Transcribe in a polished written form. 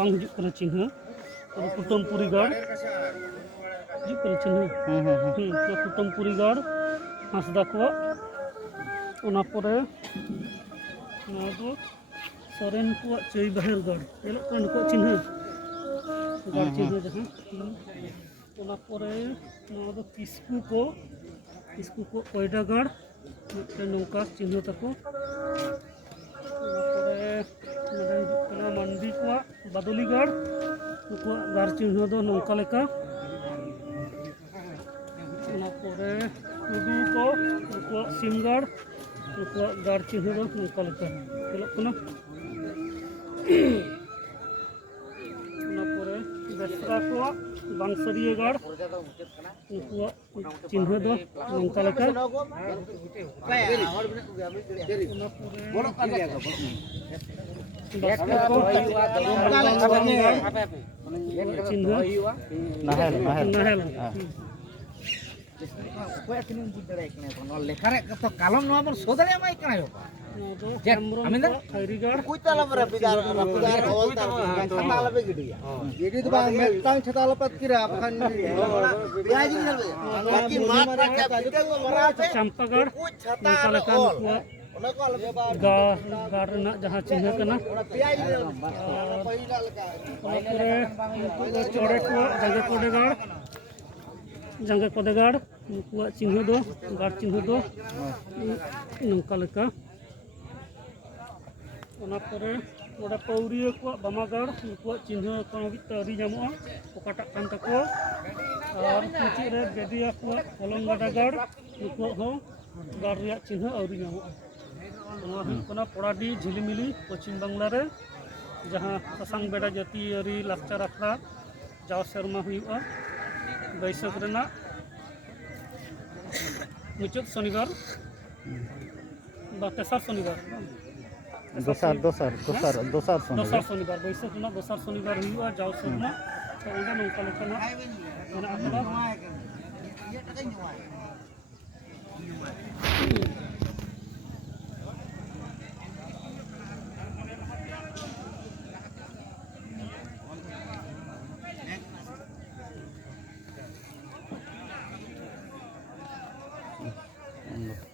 bang hijuk kena Cina, Kutum Purigar, hijuk kena Cina, Kutum Purigar, Hasda ko, ona pore, Soren ko Cui Bahir Gar, elok kan ko Cina, Gar Cina jahan, ona pore, Kisku ko Koida Gar, nongka Cina tako. मंडी को बदलीगढ़ गार चिन्ह दो नौका लेका टुडू को सिमगढ़ गार चिन्ह दो नौका लेका बेसरा को बांसरियागढ़ चिन्ह दो नौका लेका चंपागढ़ गाड़ जहाँ चिन्ह करना चौड़े को जंगे कोडेगाड़ चिन्ह दो गाड़ चिन्ह दो नौका लेका पौरिया को बामागढ़ चिन्ह तरी जामुआ ओकाटा कान तको और मुचाद रे बेदिया को कलमगाडागढ़ गाड़ रे चिन्ह आउरी जामुआ पोड़ाडी झिलिमिली पश्चिम बांगला रे जहाँ सासांग बेड़ा जातियारी लाकचार आखड़ा जाव सेरमा हुआ बैसाख रेना मुचाद शनिवार तेसार शनिवार दोसार शनिवार बैसाख रेना दोसार शनिवार हुआ जाव सेरमा तो ओंडे नौका लेकाना मेना